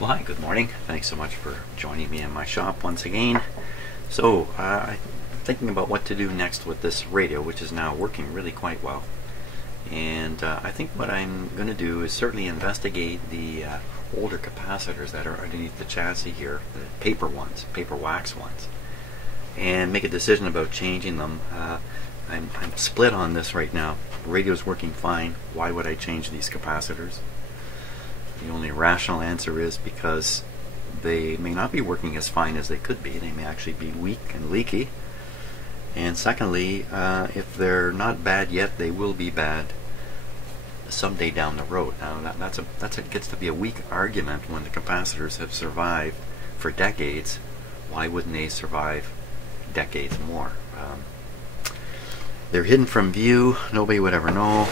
Well, hi, good morning. Thanks so much for joining me in my shop once again. So, I'm thinking about what to do next with this radio, which is now working really quite well. And I think what I'm going to do is certainly investigate the older capacitors that are underneath the chassis here, the paper ones, paper wax ones, and make a decision about changing them. I'm split on this right now. The radio's working fine. Why would I change these capacitors? The only rational answer is because they may not be working as fine as they could be. They may actually be weak and leaky. And secondly, if they're not bad yet, they will be bad someday down the road. Now that gets to be a weak argument when the capacitors have survived for decades. Why wouldn't they survive decades more? They're hidden from view. Nobody would ever know.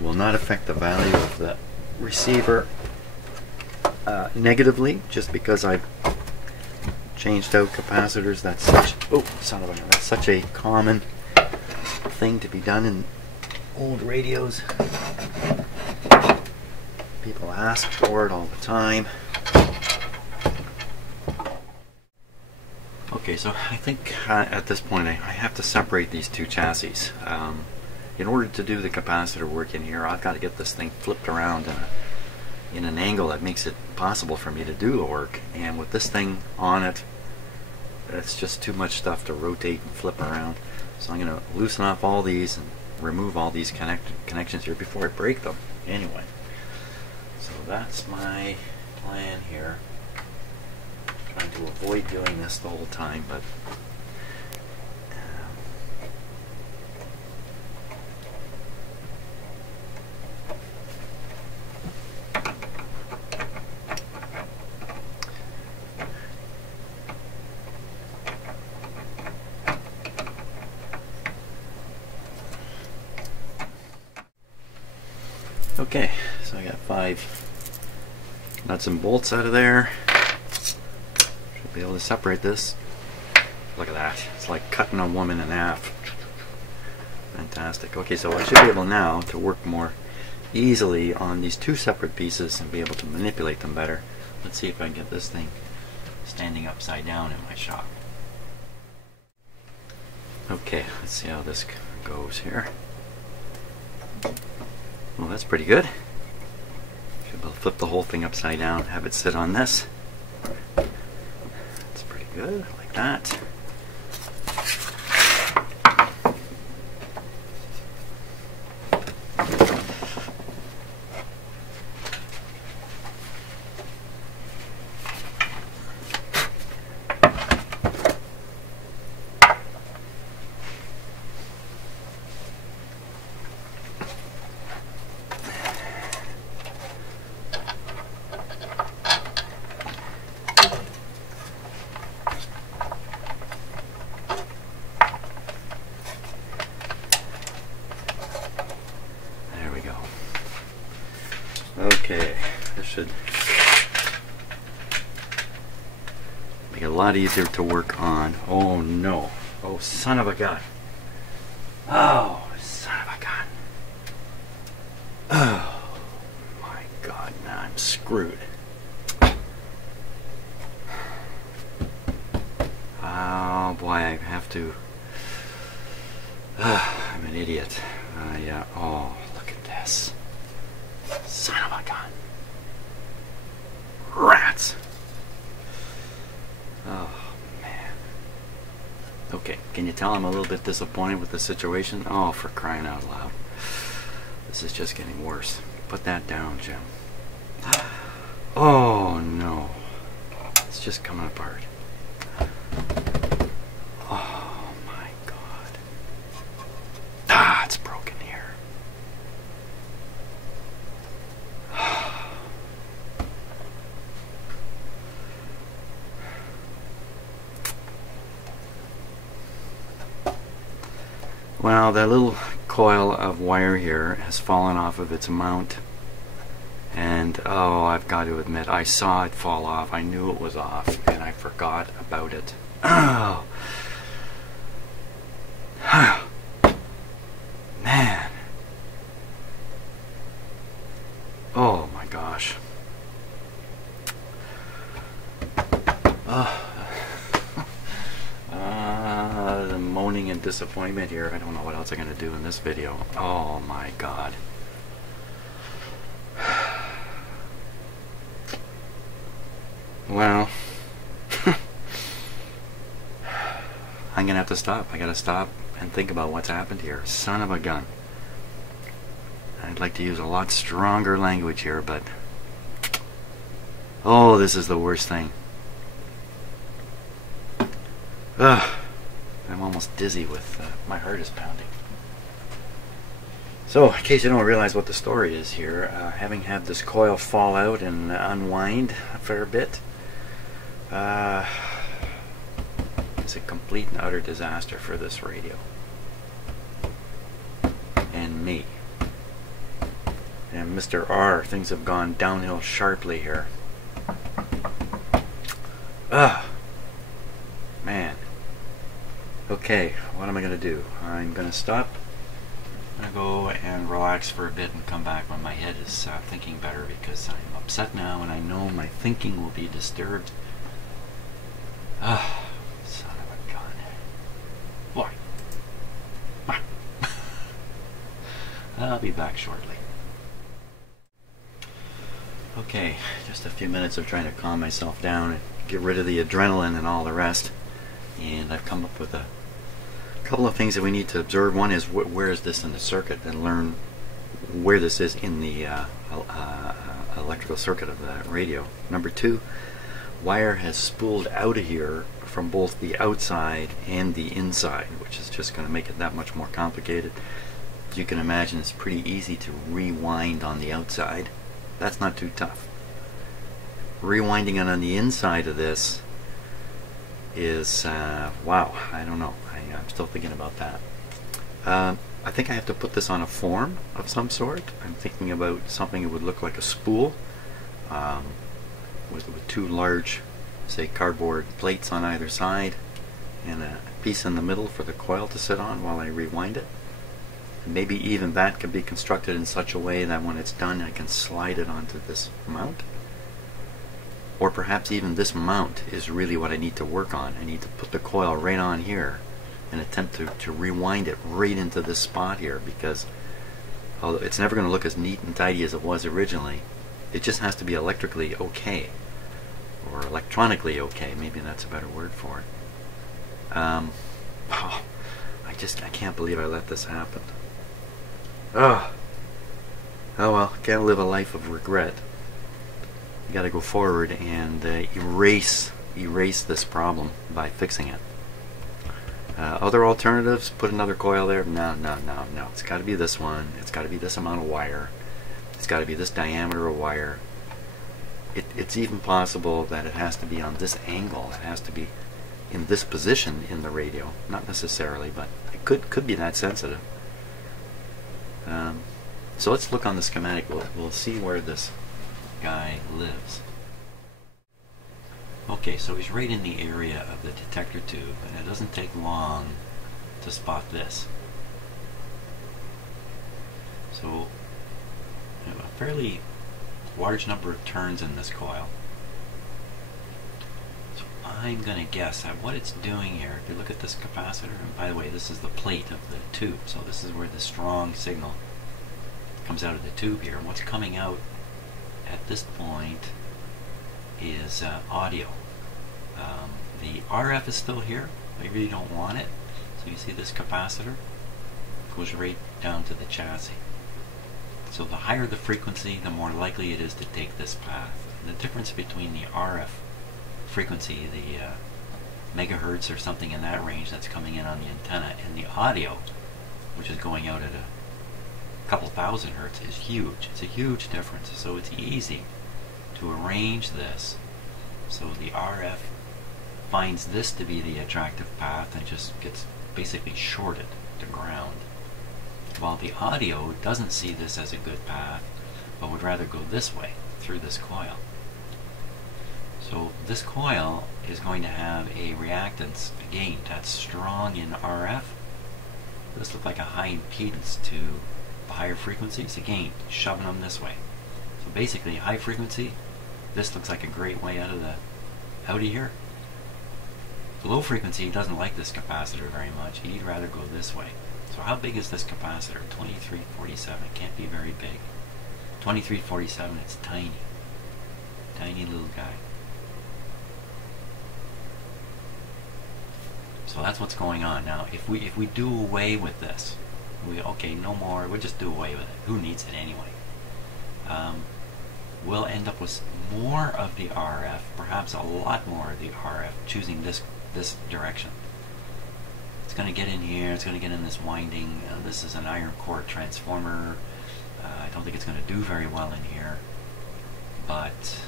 Will not affect the value of the receiver negatively, just because I've changed out capacitors. That's such a common thing to be done in old radios. People ask for it all the time. Okay, so I think at this point I have to separate these two chassis. In order to do the capacitor work in here, I've got to get this thing flipped around in an angle that makes it possible for me to do the work. And with this thing on it, it's just too much stuff to rotate and flip around. So I'm going to loosen off all these and remove all these connections here before I break them. Anyway, so that's my plan here. Trying to avoid doing this the whole time, but okay, so I got 5 nuts and bolts out of there. Should be able to separate this. Look at that. It's like cutting a woman in half. Fantastic. Okay, so I should be able now to work more easily on these two separate pieces and be able to manipulate them better. Let's see if I can get this thing standing upside down in my shop. Okay, let's see how this goes here. Well, that's pretty good. Should be able to flip the whole thing upside down, have it sit on this. That's pretty good, like that. Okay, this should make it a lot easier to work on. Oh no. Oh, son of a gun. Oh, son of a gun. Oh, my God, now I'm screwed. Oh, boy, I have to... I'm an idiot. Yeah, oh, look at this. Son of a gun. Rats. Oh, man. Okay, can you tell I'm a little bit disappointed with the situation? Oh, for crying out loud. This is just getting worse. Put that down, Jim. Oh, no. It's just coming apart. Oh, my God. Ah, it's broken here. Well, that little coil of wire here has fallen off of its mount, and oh, I've got to admit, I saw it fall off. I knew it was off, and I forgot about it. Oh, man. Oh my gosh. disappointment here. I don't know what else I'm going to do in this video. Oh my god. Well, I'm going to have to stop. I got to stop and think about what's happened here. Son of a gun. I'd like to use a lot stronger language here, but oh, this is the worst thing. Ugh. I'm almost dizzy with my heart is pounding. So, in case you don't realize what the story is here, having had this coil fall out and unwind a fair bit, it's a complete and utter disaster for this radio. And me. And Mr. R, things have gone downhill sharply here. Ugh. Man. Okay, what am I going to do? I'm going to stop. I'm going to go and relax for a bit and come back when my head is thinking better, because I'm upset now and I know my thinking will be disturbed. Ah, son of a gun. Boy. I'll be back shortly. Okay, just a few minutes of trying to calm myself down and get rid of the adrenaline and all the rest. And I've come up with a couple of things that we need to observe. One is where is this in the circuit, and learn where this is in the electrical circuit of the radio. Number two, wire has spooled out of here from both the outside and the inside, which is just going to make it that much more complicated. As you can imagine, it's pretty easy to rewind on the outside. That's not too tough. Rewinding it on the inside of this is, wow, I don't know. I'm still thinking about that. I think I have to put this on a form of some sort. I'm thinking about something that would look like a spool with two large, say, cardboard plates on either side and a piece in the middle for the coil to sit on while I rewind it. Maybe even that could be constructed in such a way that when it's done I can slide it onto this mount. Or perhaps even this mount is really what I need to work on. I need to put the coil right on here and attempt to rewind it right into this spot here, because although it's never going to look as neat and tidy as it was originally, it just has to be electrically okay, or electronically okay. Maybe that's a better word for it. Oh, I can't believe I let this happen. Oh well, can't live a life of regret. You got to go forward and erase this problem by fixing it. Other alternatives, put another coil there. No. It's got to be this one. It's got to be this amount of wire. It's got to be this diameter of wire. It's even possible that it has to be on this angle. It has to be in this position in the radio. Not necessarily, but it could be that sensitive. So let's look on the schematic. We'll see where this guy lives. Okay, so he's right in the area of the detector tube, and it doesn't take long to spot this. So we have a fairly large number of turns in this coil. So I'm going to guess at what it's doing here. If you look at this capacitor, and by the way, this is the plate of the tube, so this is where the strong signal comes out of the tube here. And what's coming out at this point is audio. The RF is still here. I really don't want it. So you see this capacitor goes right down to the chassis. So the higher the frequency, the more likely it is to take this path. And the difference between the RF frequency, the megahertz or something in that range that's coming in on the antenna, and the audio, which is going out at a couple thousand hertz, is huge. It's a huge difference. So it's easy to arrange this so the RF finds this to be the attractive path and just gets basically shorted to ground, while the audio doesn't see this as a good path but would rather go this way through this coil. So this coil is going to have a reactance, again, that's strong in RF. This looks like a high impedance to the higher frequencies, again, shoving them this way. So basically, high frequency, this looks like a great way out of here. Low frequency doesn't like this capacitor very much. He'd rather go this way. So how big is this capacitor? 2347. It can't be very big. 2347, it's tiny. Tiny little guy. So that's what's going on. Now, if we do away with this, okay, no more, we'll just do away with it. Who needs it anyway? We'll end up with more of the RF, perhaps a lot more of the RF, choosing this direction. It's going to get in here, it's going to get in this winding. This is an iron core transformer. I don't think it's going to do very well in here, but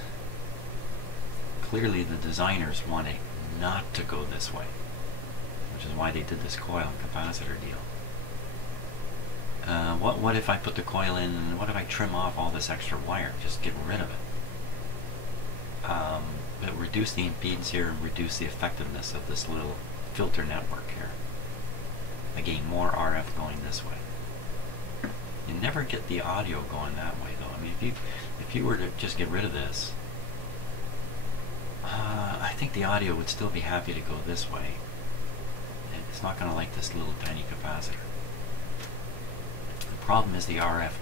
clearly the designers wanted not to go this way, which is why they did this coil and capacitor deal. What if I put the coil in, and what if I trim off all this extra wire, just get rid of it? It'll reduce the impedance here and reduce the effectiveness of this little filter network here. Again, more RF going this way. You never get the audio going that way though. I mean, if you were to just get rid of this, I think the audio would still be happy to go this way. It's not going to like this little tiny capacitor. The problem is the RF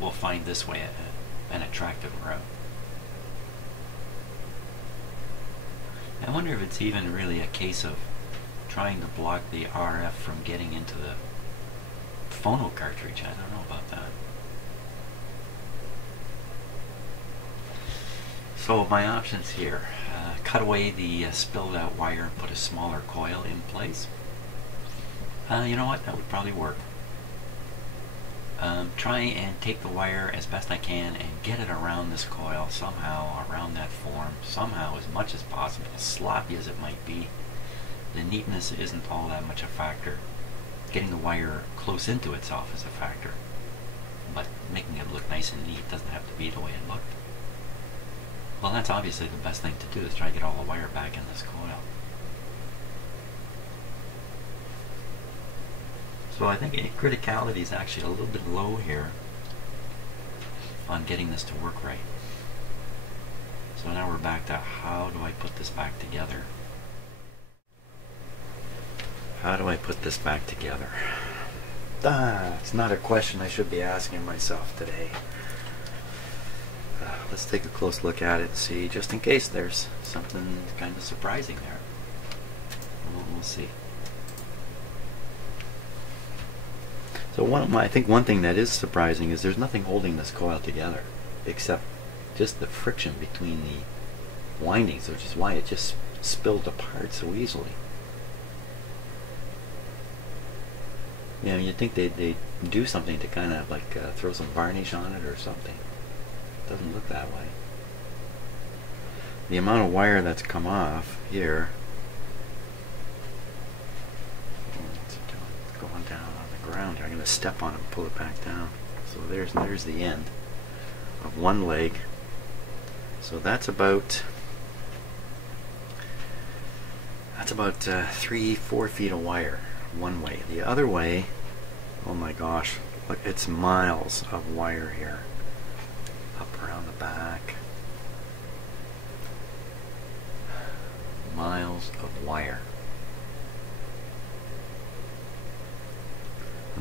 will find this way an attractive route. I wonder if it's even really a case of trying to block the RF from getting into the phono cartridge. I don't know about that. So my options here, cut away the spilled out wire and put a smaller coil in place. You know what, that would probably work. Try and take the wire as best I can and get it around this coil somehow, around that form, somehow, as much as possible, as sloppy as it might be. The neatness isn't all that much a factor. Getting the wire close into itself is a factor, but making it look nice and neat doesn't have to be the way it looked. Well, that's obviously the best thing to do, is try to get all the wire back in this coil. So I think criticality is actually a little bit low here on getting this to work right. So now we're back to, how do I put this back together? How do I put this back together? It's not a question I should be asking myself today. Let's take a close look at it and see, just in case there's something kind of surprising there. We'll see. So I think one thing that is surprising is there's nothing holding this coil together except just the friction between the windings, which is why it just spilled apart so easily. You know, you'd think they'd do something to kind of like throw some varnish on it or something. It doesn't look that way. The amount of wire that's come off here, what's it doing? It's going down on the ground here. I'm going to step on it and pull it back down. So there's the end of one leg. So that's about 3-4 feet of wire one way. The other way, oh my gosh, look, it's miles of wire here up around the back. Miles of wire.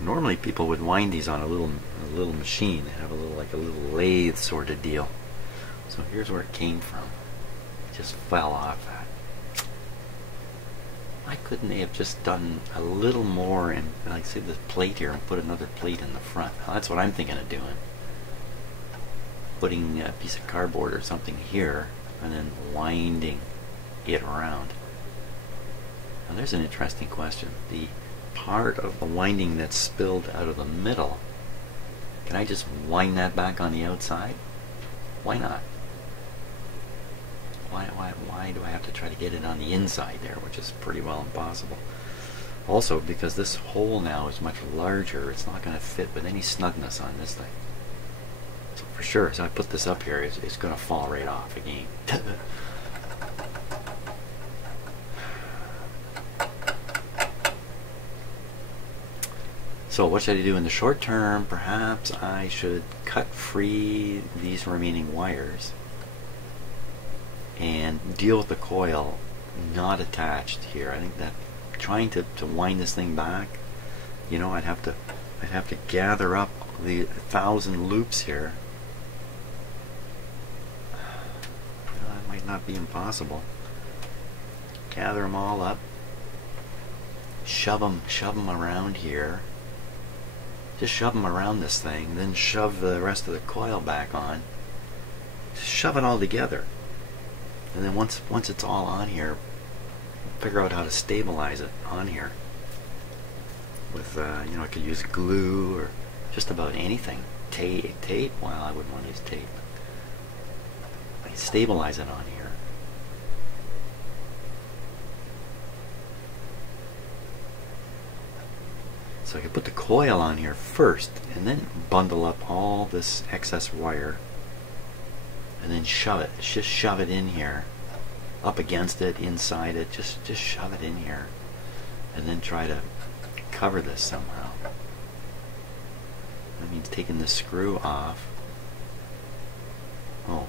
Normally people would wind these on a little machine. They have a little lathe sort of deal. So here's where it came from. It just fell off that. Why couldn't they have just done a little more and, like, say, this plate here and put another plate in the front? Now, that's what I'm thinking of doing. Putting a piece of cardboard or something here and then winding it around. Now there's an interesting question. The part of the winding that's spilled out of the middle, can I just wind that back on the outside? Why not? Why do I have to try to get it on the inside there, which is pretty well impossible? Also, because this hole now is much larger, it's not going to fit with any snugness on this thing. So for sure, as I put this up here, it's going to fall right off again. So what should I do in the short term? Perhaps I should cut free these remaining wires and deal with the coil not attached here. I think that trying to wind this thing back, you know, I'd have to gather up the 1,000 loops here. Well, that might not be impossible. Gather them all up, shove them around here. Just shove them around this thing, then shove the rest of the coil back on. Just shove it all together, and then once it's all on here, figure out how to stabilize it on here. With you know, I could use glue or just about anything. Tape. Well, I wouldn't want to use tape. I stabilize it on here. So I could put the coil on here first and then bundle up all this excess wire and then shove it. Just shove it in here, up against it, inside it. Just shove it in here and then try to cover this somehow. That means taking the screw off. Oh,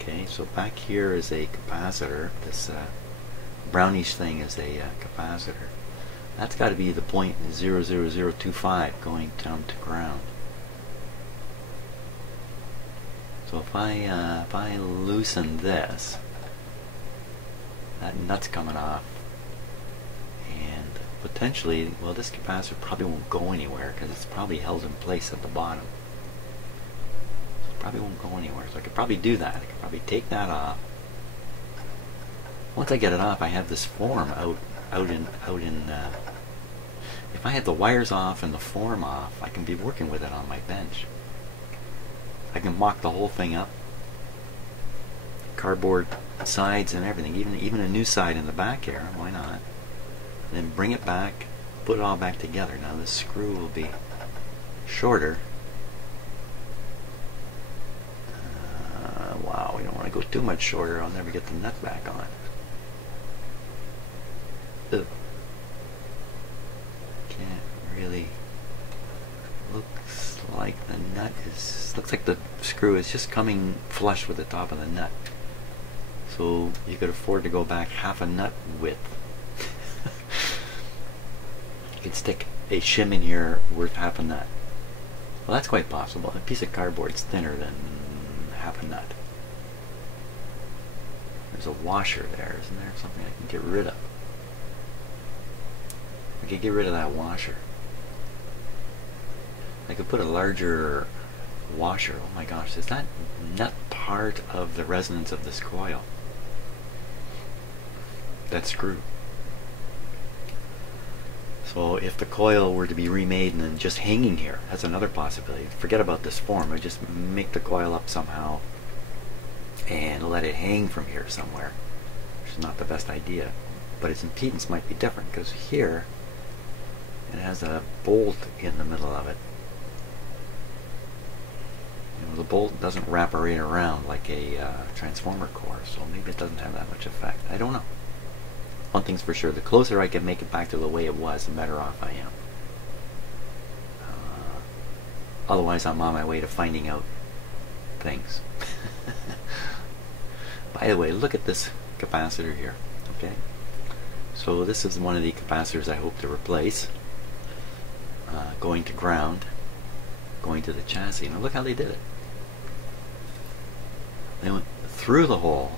okay, so back here is a capacitor. This brownish thing is a capacitor. That's got to be the point 00025 going down to ground. So if I loosen this, that nut's coming off, and potentially, well, this capacitor probably won't go anywhere because it's probably held in place at the bottom. So it probably won't go anywhere. So I could probably do that. I could probably take that off. Once I get it off, I have this form out in if I had the wires off and the form off, I can be working with it on my bench. I can mock the whole thing up, cardboard sides and everything, even a new side in the back here, why not? Then bring it back, put it all back together. Now this screw will be shorter. Wow, we don't want to go too much shorter, I'll never get the nut back on. Ugh. Can't really. Looks like the nut is. Looks like the screw is just coming flush with the top of the nut. So you could afford to go back half a nut width. You could stick a shim in here worth half a nut. Well, that's quite possible. A piece of cardboard's thinner than half a nut. There's a washer there, isn't there? Something I can get rid of. I could get rid of that washer. I could put a larger washer. Oh my gosh, is that nut part of the resonance of this coil? That screw. So if the coil were to be remade and then just hanging here, that's another possibility. Forget about this form. I just make the coil up somehow and let it hang from here somewhere, which is not the best idea. But its impedance might be different because here it has a bolt in the middle of it. You know, the bolt doesn't wrap right around like a transformer core, so maybe it doesn't have that much effect. I don't know. One thing's for sure, the closer I can make it back to the way it was, the better off I am. Otherwise I'm on my way to finding out things. By the way, look at this capacitor here. Okay, so this is one of the capacitors I hope to replace. Going to ground, going to the chassis. Now look how they did it. They went through the hole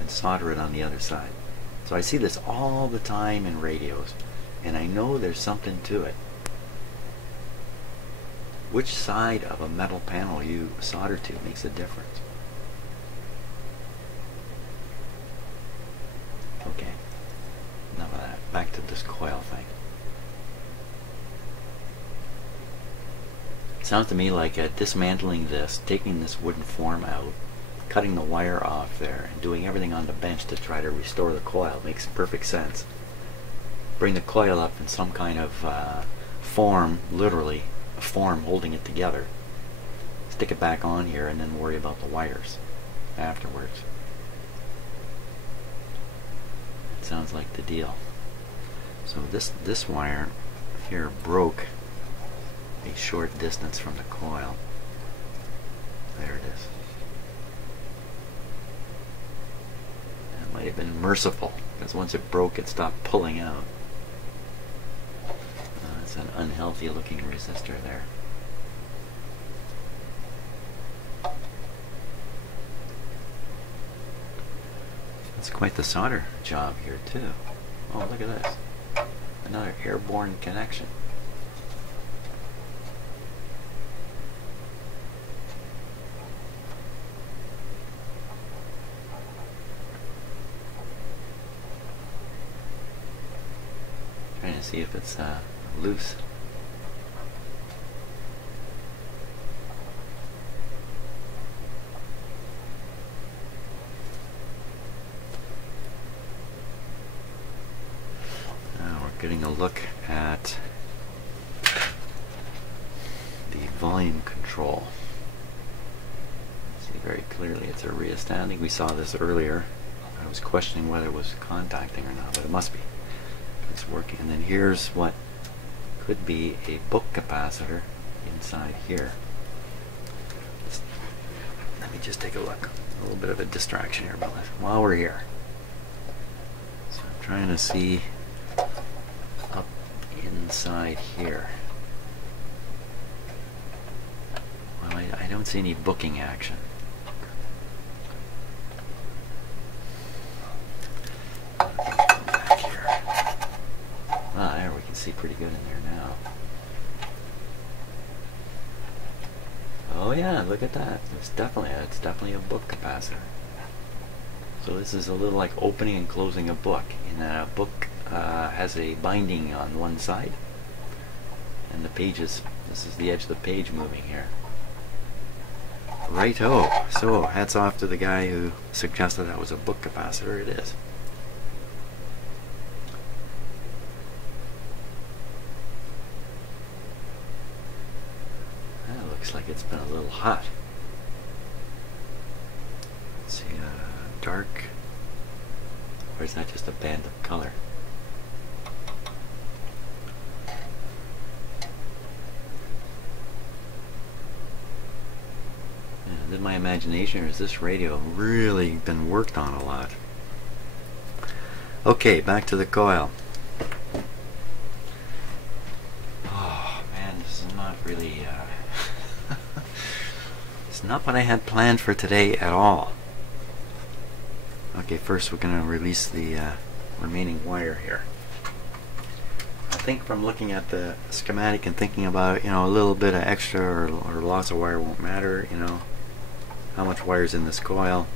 and solder it on the other side. So I see this all the time in radios, and I know there's something to it. Which side of a metal panel you solder to makes a difference. Okay, enough of that. Back to this coil thing. It sounds to me like dismantling this, taking this wooden form out, cutting the wire off there, and doing everything on the bench to try to restore the coil makes perfect sense. Bring the coil up in some kind of form, literally a form holding it together. Stick it back on here and then worry about the wires afterwards. It sounds like the deal. So this wire here broke a short distance from the coil. There it is. That might have been merciful, because once it broke it stopped pulling out. It's an unhealthy looking resistor there. It's quite the solder job here too. Oh, look at this. Another airborne connection. Trying to see if it's loose. Getting a look at the volume control. See very clearly it's a rheostat. I think we saw this earlier. I was questioning whether it was contacting or not, but it must be. It's working. And then here's what could be a book capacitor inside here. Let me just take a look. A little bit of a distraction here about this while we're here. So I'm trying to see up inside here. Well, I don't see any booking action. Back here. Ah, there we can see pretty good in there now. Oh yeah, look at that. It's definitely a book capacitor. So this is a little like opening and closing a book. And a book has a binding on one side, and the pages. This is the edge of the page moving here. Righto. So hats off to the guy who suggested that was a book capacitor. It is. That looks like it's been a little hot. Let's see, dark. Or is that just a band of color? Is it my imagination, or has this radio really been worked on a lot? Okay, back to the coil. Oh man, this is not really it's not what I had planned for today at all. Okay, first we're going to release the remaining wire here. I think from looking at the schematic and thinking about it, a little bit of extra or loss of wire won't matter, how much wire is in this coil.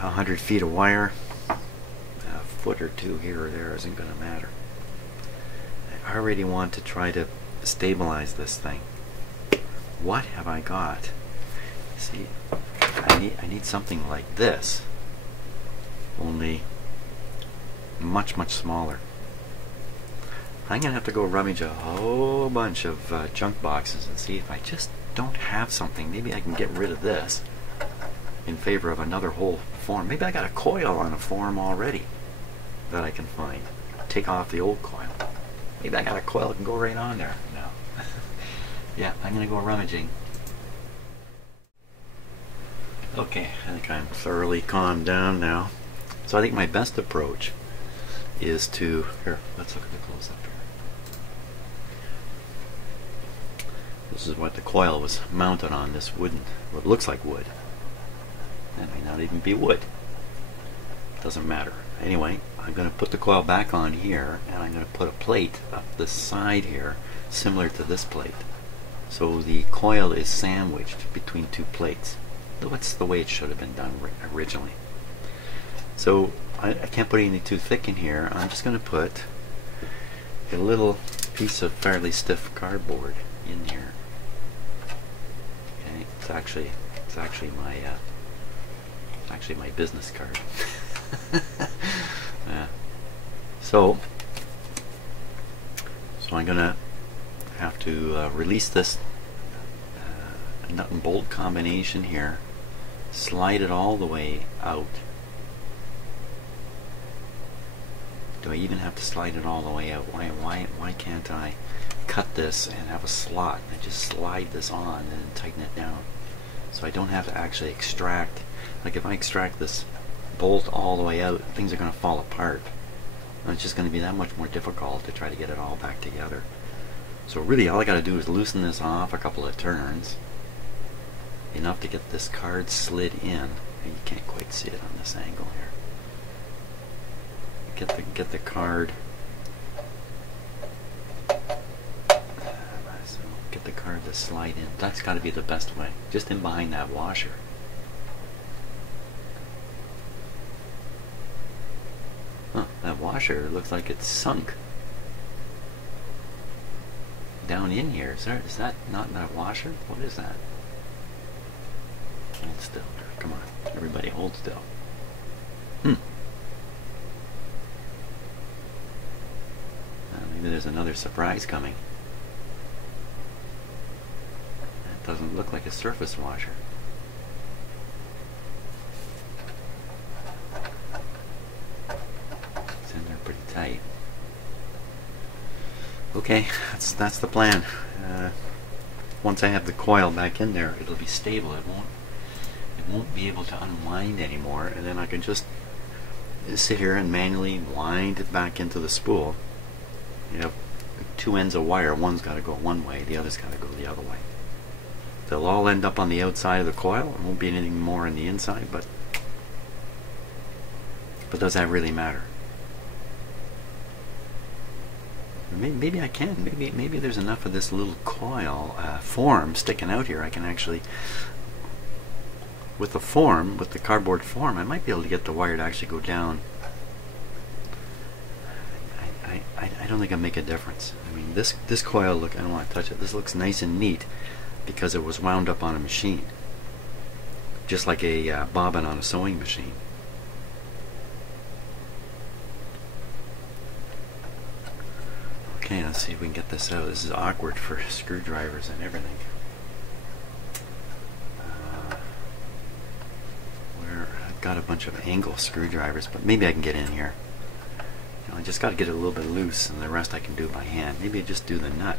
100 feet of wire, a foot or two here or there isn't going to matter. I already want to try to stabilize this thing. What have I got? See, I need something like this, only much smaller. I'm gonna have to go rummage a whole bunch of junk boxes and see if I just don't have something. Maybe I can get rid of this in favor of another whole form. Maybe I got a coil on a form already that I can find. Take off the old coil. Maybe I got a coil that can go right on there. No. Yeah, I'm gonna go rummaging. Okay, I think I'm thoroughly calmed down now. So I think my best approach is to, here, let's look at the close-up here. This is what the coil was mounted on, this wooden, what looks like wood. That may not even be wood. Doesn't matter. Anyway, I'm going to put the coil back on here, and I'm going to put a plate up this side here, similar to this plate. So the coil is sandwiched between two plates. That's the way it should have been done originally. So I can't put anything too thick in here. I'm just going to put a little piece of fairly stiff cardboard in here. Okay, it's actually my business card. Yeah. So I'm going to have to release this nut and bolt combination here, slide it all the way out. Do I even have to slide it all the way out? Why can't I cut this and have a slot and just slide this on and tighten it down, so I don't have to actually extract Like if I extract this bolt all the way out, things are going to fall apart. And it's just going to be that much more difficult to try to get it all back together. So really all I got to do is loosen this off a couple of turns, enough to get this card slid in. You can't quite see it on this angle here. Get the card. So get the card to slide in. That's got to be the best way. Just in behind that washer. Huh, that washer looks like it's sunk down in here. Is that not that washer? What is that? Hold still. Come on. Everybody hold still. Maybe there's another surprise coming. It doesn't look like a surface washer. It's in there pretty tight. Okay, that's the plan. Once I have the coil back in there, it'll be stable. It won't be able to unwind anymore, and then I can just sit here and manually wind it back into the spool. You have two ends of wire. One's got to go one way, the other's got to go the other way. They'll all end up on the outside of the coil. It won't be anything more on the inside, but does that really matter? Maybe I can. Maybe there's enough of this little coil form sticking out here. I can actually, with the cardboard form, I might be able to get the wire to actually go down. I don't think it'll make a difference. I mean, this coil, look, I don't want to touch it. This looks nice and neat because it was wound up on a machine, just like a bobbin on a sewing machine. Okay, let's see if we can get this out. This is awkward for screwdrivers and everything. I've got a bunch of angle screwdrivers, but maybe I can get in here. I just got to get it a little bit loose, and the rest I can do by hand. Maybe I just do the nut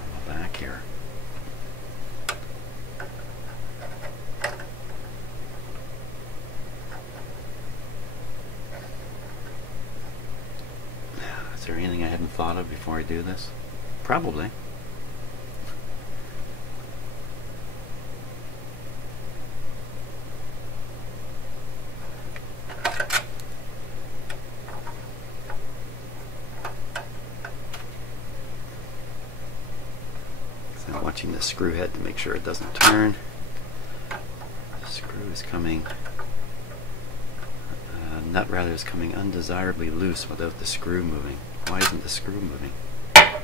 on the back here. Is there anything I hadn't thought of before I do this? Probably. Watching the screw head to make sure it doesn't turn. The screw is coming, nut rather is coming undesirably loose without the screw moving. Why isn't the screw moving? I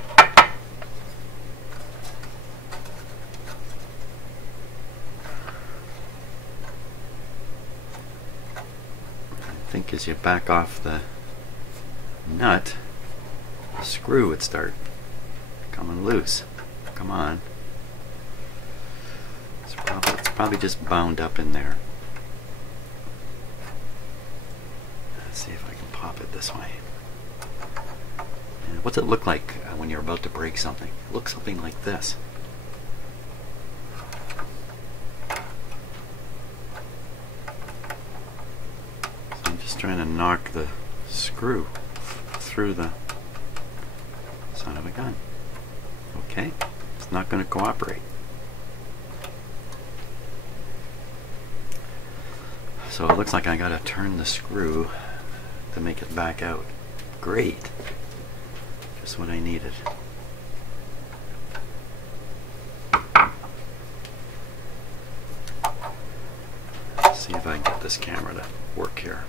think as you back off the nut, the screw would start coming loose. Come on. It's probably just bound up in there. Let's see if I can pop it this way. And what's it look like when you're about to break something? It looks something like this. So I'm just trying to knock the screw through the son of a gun. Okay. It's not going to cooperate. So it looks like I got to turn the screw to make it back out. Great. Just what I needed. Let's see if I can get this camera to work here.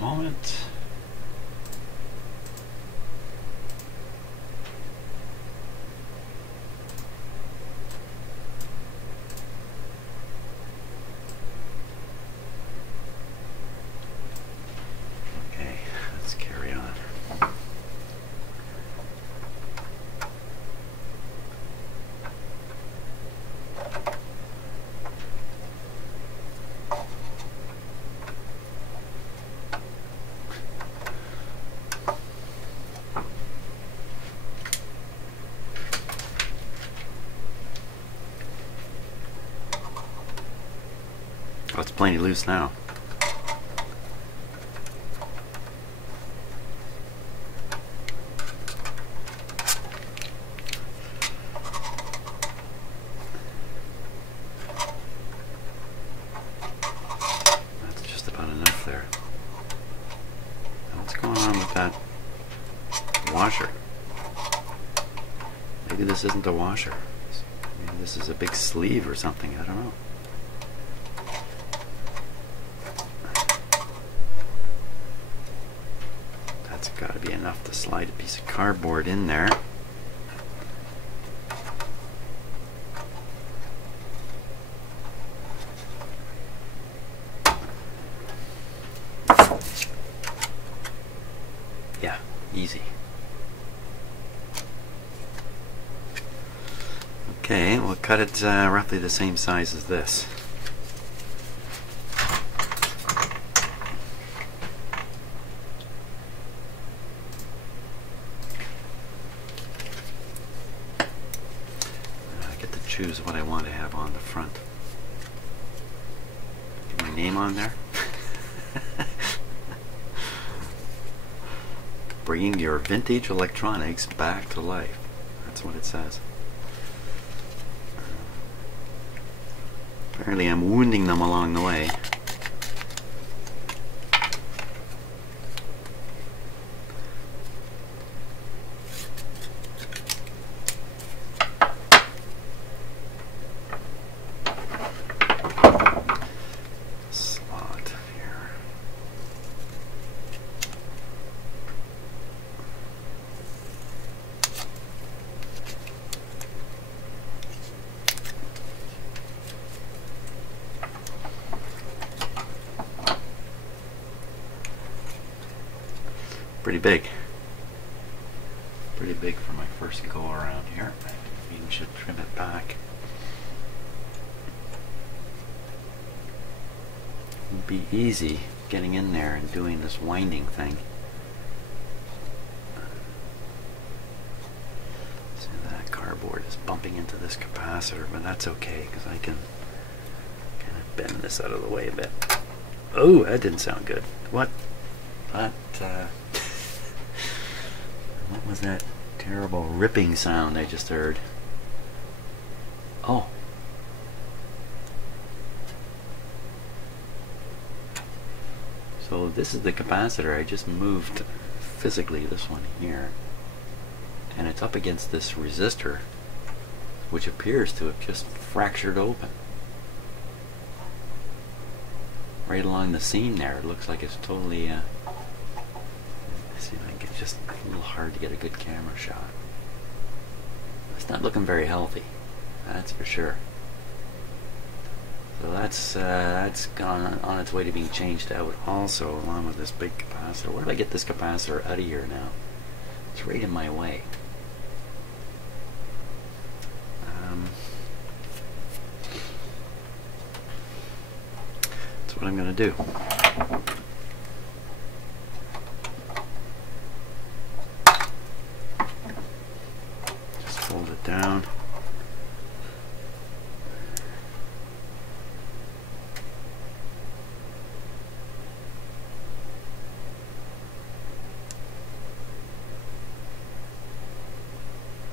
Moment. Okay, let's carry on. plenty loose now. That's just about enough there. Now what's going on with that washer? Maybe this isn't a washer. Maybe this is a big sleeve or something. I don't know. That's got to be enough to slide a piece of cardboard in there. Yeah, easy. Okay, we'll cut it roughly the same size as this. I get to choose what I want to have on the front. Get my name on there. Bringing your vintage electronics back to life. That's what it says. Apparently I'm wounding them along the way. Slot here. Pretty big. Pretty big for my first go around here. Maybe we should trim it back. It'd be easy getting in there and doing this winding thing. See, that cardboard is bumping into this capacitor, but that's okay because I can kind of bend this out of the way a bit. Oh, that didn't sound good. What was that terrible ripping sound I just heard? Oh. So this is the capacitor. I just moved physically this one here. And it's up against this resistor, which appears to have just fractured open. Right along the seam there. It looks like it's totally... see if I can get just a little hard to get a good camera shot. It's not looking very healthy, that's for sure. So that's gone on its way to being changed out also, along with this big capacitor. Where do I get this capacitor out of here now? It's right in my way. That's what I'm going to do. Fold it down.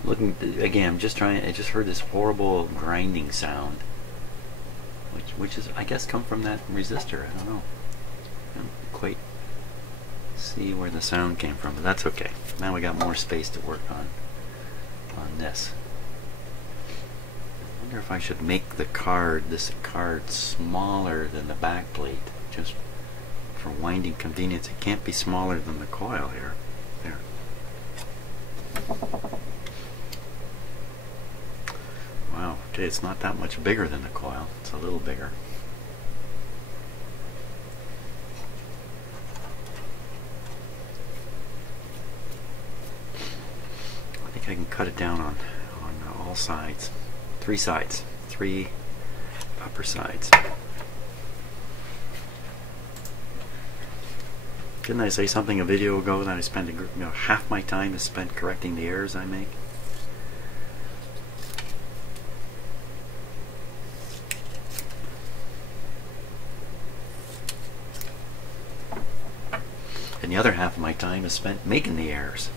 Looking again, I'm just trying. I just heard this horrible grinding sound, which is, I guess, come from that resistor. I don't know. I don't quite see where the sound came from, but that's okay. Now we got more space to work on this. I wonder if I should make this card smaller than the back plate, just for winding convenience. It can't be smaller than the coil here. There. Wow, okay, it's not that much bigger than the coil. It's a little bigger. I think I can cut it down on all sides. 3 sides. 3 upper sides. Didn't I say something a video ago that I spent half my time is spent correcting the errors I make? And the other half of my time is spent making the errors.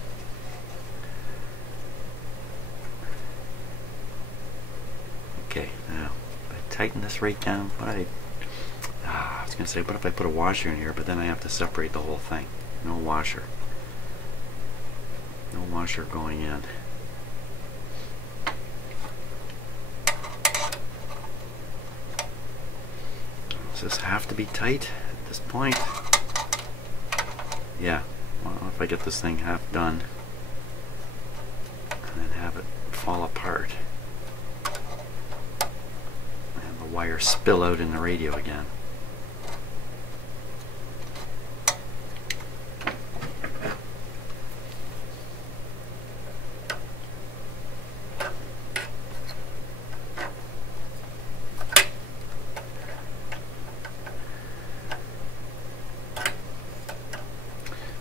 Okay, now if I tighten this right down, I was going to say, what if I put a washer in here, but then I have to separate the whole thing. No washer. No washer going in. Does this have to be tight at this point? Yeah. Well, if I get this thing half done and then have it fall apart and the wire spill out in the radio again.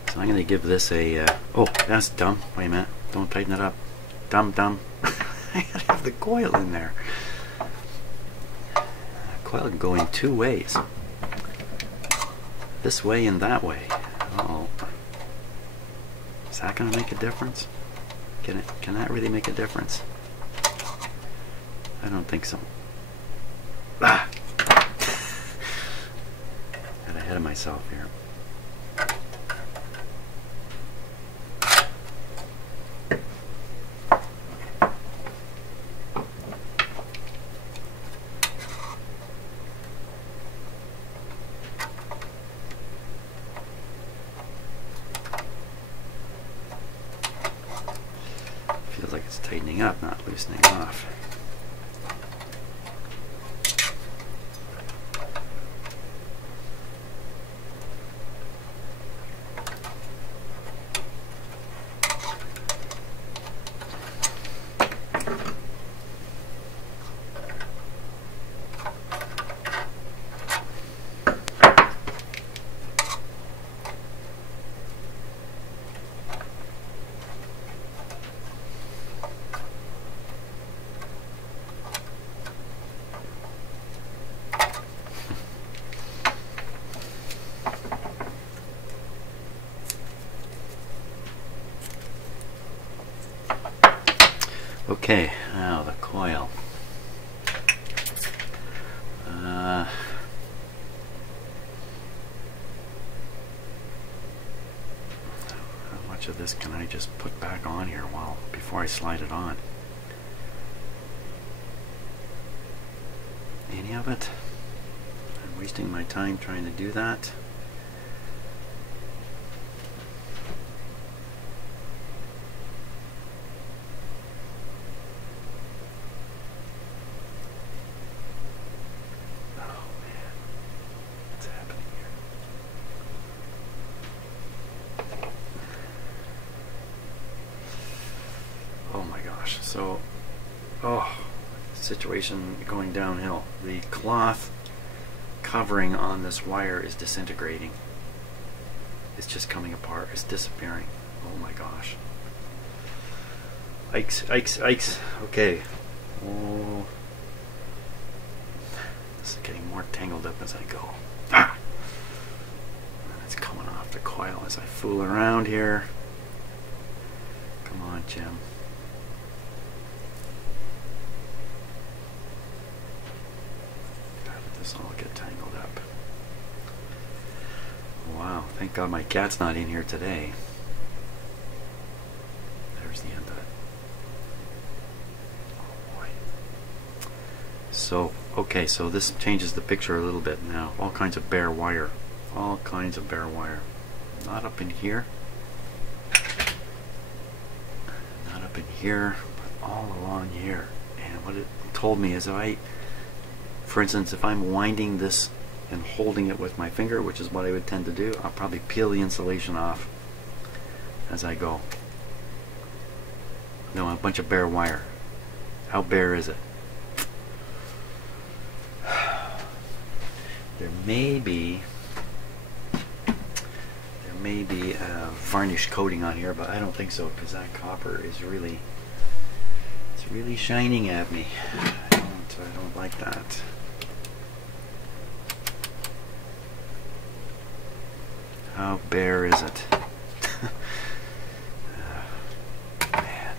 So I'm going to give this a, oh, that's dumb. Wait a minute. Don't tighten it up. Dumb. I gotta have the coil in there. The coil can go in two ways. This way and that way. Uh-oh. Is that going to make a difference? Can that really make a difference? I don't think so. Ah! Got ahead of myself here. Feels like it's tightening up, not loosening off. Okay, now the coil. How much of this can I just put back on here before I slide it on? Any of it? I'm wasting my time trying to do that. So, situation going downhill. The cloth covering on this wire is disintegrating. It's just coming apart. It's disappearing. Oh my gosh. Yikes. Okay. Oh. This is getting more tangled up as I go. Ah! It's coming off the coil as I fool around here. Come on, Jim. All get tangled up. Wow, thank God my cat's not in here today. There's the end of it. Oh boy. So, okay, so this changes the picture a little bit now. All kinds of bare wire. All kinds of bare wire. Not up in here. Not up in here, but all along here. And what it told me is for instance, if I'm winding this and holding it with my finger, which is what I would tend to do, I'll probably peel the insulation off as I go. No, a bunch of bare wire. How bare is it? There may be a varnish coating on here, but I don't think so, because that copper is really, it's really shining at me. I don't like that. How bare is it? Man.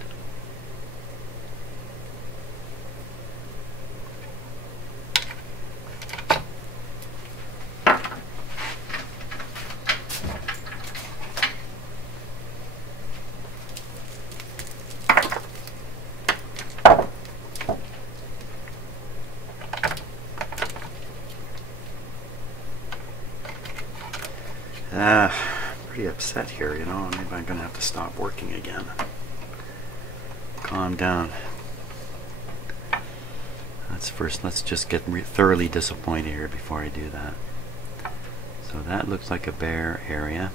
Pretty upset here, you know. Maybe I'm gonna have to stop working again. Calm down. Let's just get thoroughly disappointed here before I do that. So that looks like a bare area.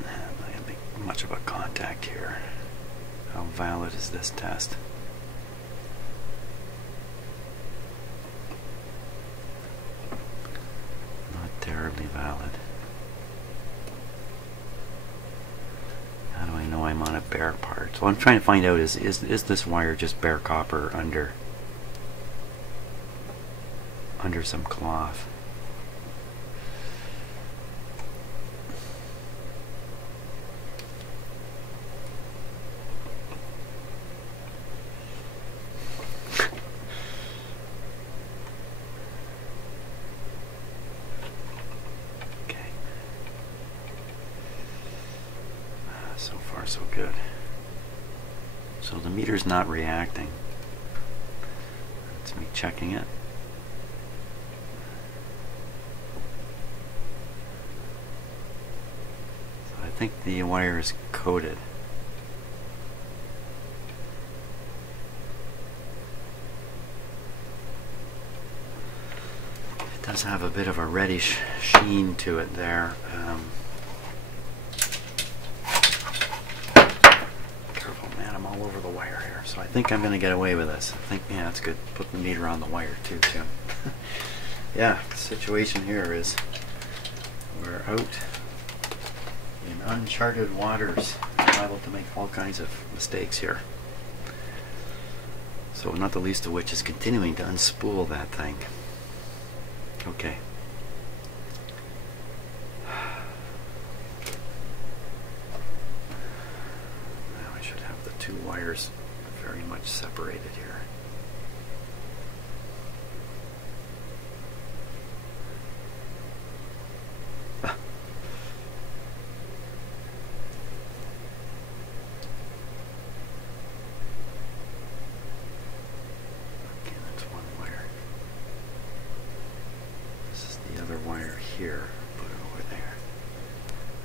I'm not gonna make much of a contact here. How valid is this test? Terribly valid. How do I know I'm on a bare part? So what I'm trying to find out is this wire just bare copper under some cloth? So far so good. So the meter's not reacting. That's me checking it. So I think the wire is coated. It does have a bit of a reddish sheen to it there. I'm all over the wire here, so I think I'm going to get away with this. I think, yeah, that's good. Put the meter on the wire too, Jim. Yeah, the situation here is we're out in uncharted waters. I'm liable to make all kinds of mistakes here. So not the least of which is continuing to unspool that thing. Okay. Two wires very much separated here. Okay, that's one wire. This is the other wire here. Put it over there.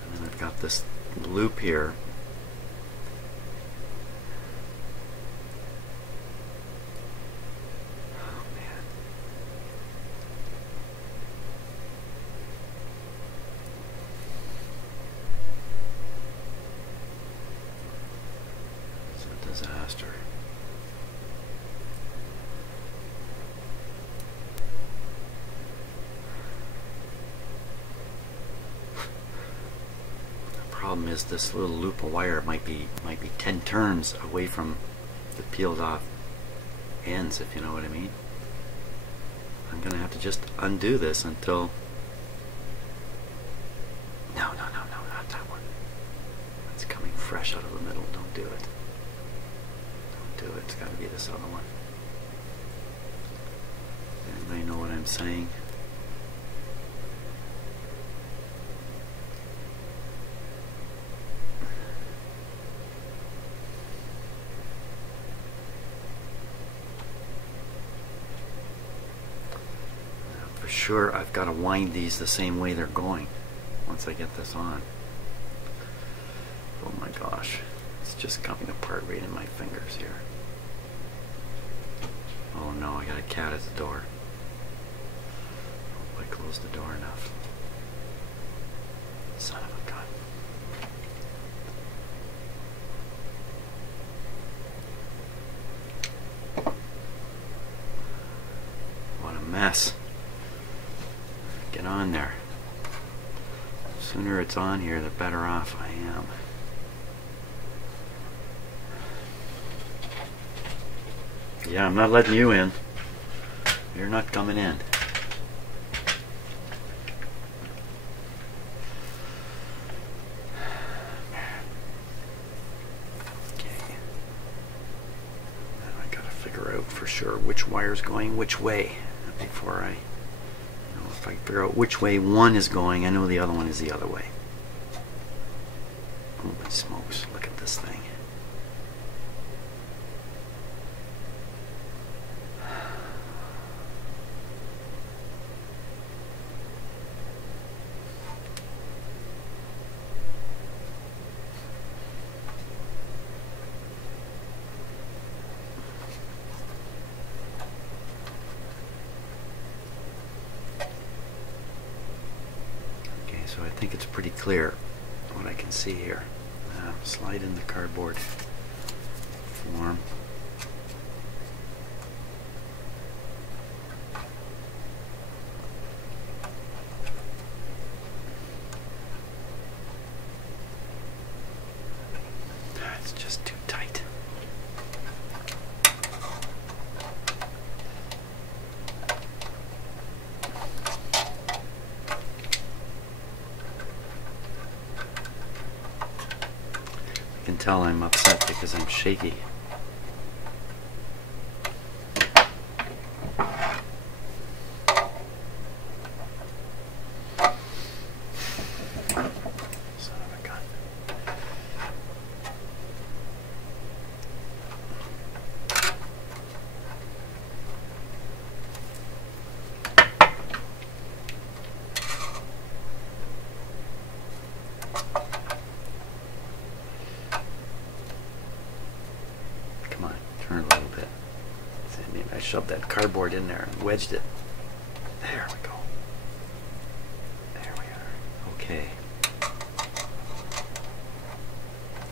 And then I've got this loop here. Disaster. The problem is this little loop of wire might be 10 turns away from the peeled off ends, if you know what I mean. I'm gonna have to just undo this until no, not that one. It's coming fresh out of the middle. Don't do it. Do it. It's got to be this other one. Anybody know what I'm saying? Now, for sure, I've got to wind these the same way they're going once I get this on. Oh my gosh. It's just coming apart right in my fingers here. Oh no, I got a cat at the door. Hope I closed the door enough. Son of a gun. What a mess. Get on there. The sooner it's on here, the better off I am. Yeah, I'm not letting you in. You're not coming in. sure which wire's going which way before if I figure out which way one is going, I know the other one is the other way. Holy smokes, look at this thing. So I think it's pretty clear what I can see here. Slide in the cardboard form. It's just too tight. You can tell I'm upset because I'm shaky. Son of a gun. Come on, turn a little bit. See, maybe I shoved that cardboard in there and wedged it. There we go. There we are. Okay.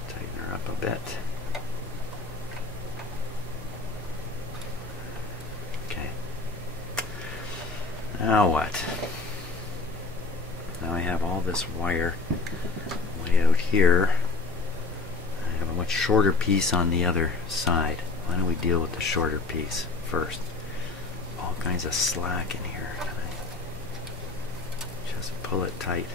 Tighten her up a bit. Okay. Now what? Now I have all this wire way out here. I have a much shorter piece on the other side. Why don't we deal with the shorter piece first? All kinds of slack in here. Just pull it tight.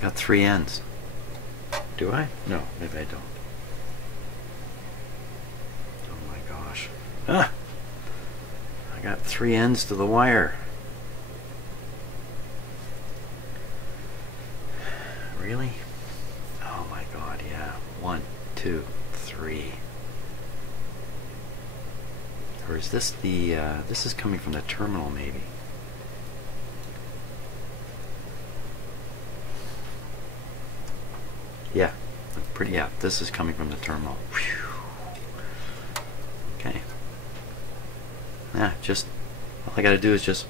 Got 3 ends. Do I? No, maybe I don't. Oh my gosh. Ah! I got 3 ends to the wire. Really? Oh my god, yeah. 1, 2, 3. Or is this the, this is coming from the terminal maybe. Yeah, pretty. Yeah, this is coming from the terminal. Whew. Okay. Yeah, just all I got to do is just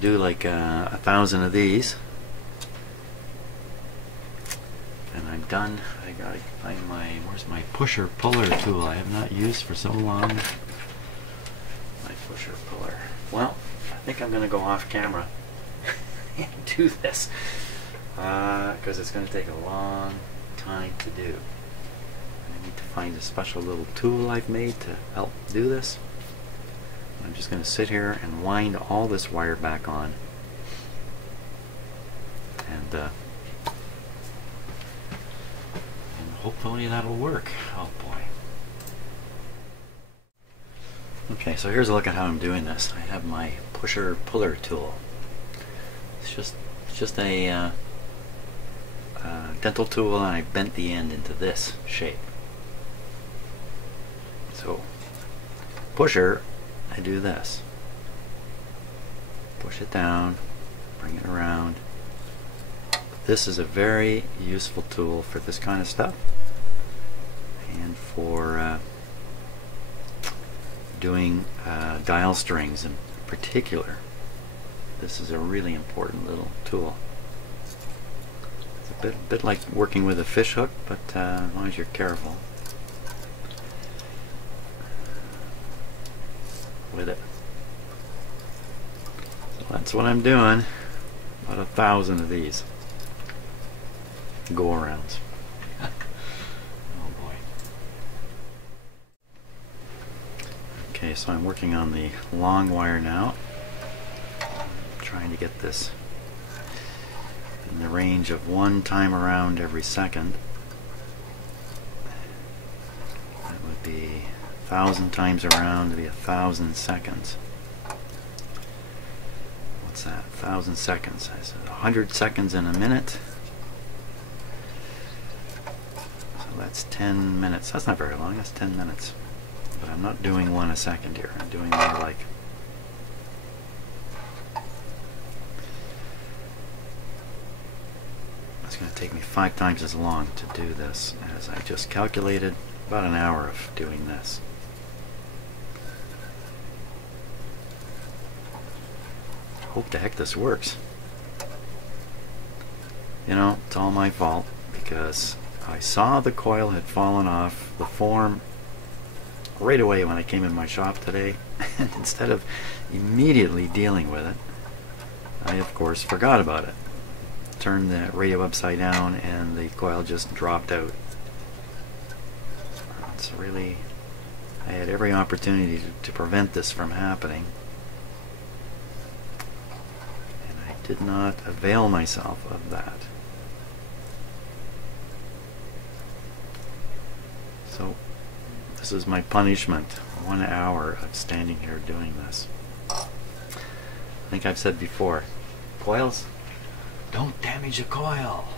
do like 1,000 of these, and I'm done. I gotta find my where's my pusher puller tool I have not used for so long. My pusher puller. Well, I think I'm gonna go off camera and do this. Because it's going to take a long time to do. I need to find a special little tool I've made to help do this. I'm just going to sit here and wind all this wire back on, and hopefully that'll work. Oh boy. Okay, so here's a look at how I'm doing this. I have my pusher puller tool. It's just a dental tool, and I bent the end into this shape. So, pusher, I do this. Push it down, bring it around. This is a very useful tool for this kind of stuff, and for doing dial strings in particular. This is a really important little tool. It's a bit like working with a fish hook, but as long as you're careful with it. that's what I'm doing. About 1,000 of these go-arounds. Oh boy. Okay, so I'm working on the long wire now. I'm trying to get this in the range of 1 time around every second. That would be 1,000 times around to be 1,000 seconds. What's that? 1,000 seconds. I said 100 seconds in a minute. So that's 10 minutes. That's not very long. That's 10 minutes. But I'm not doing 1 a second here. I'm doing more like it's going to take me 5 times as long to do this as I just calculated. About an hour of doing this. Hope the heck this works. You know, it's all my fault because I saw the coil had fallen off the form right away when I came in my shop today, and instead of immediately dealing with it, I of course forgot about it. Turned the radio upside down and the coil just dropped out. It's really, I had every opportunity to prevent this from happening, and I did not avail myself of that. So this is my punishment. 1 hour of standing here doing this. I think I've said before, coils, don't damage a coil.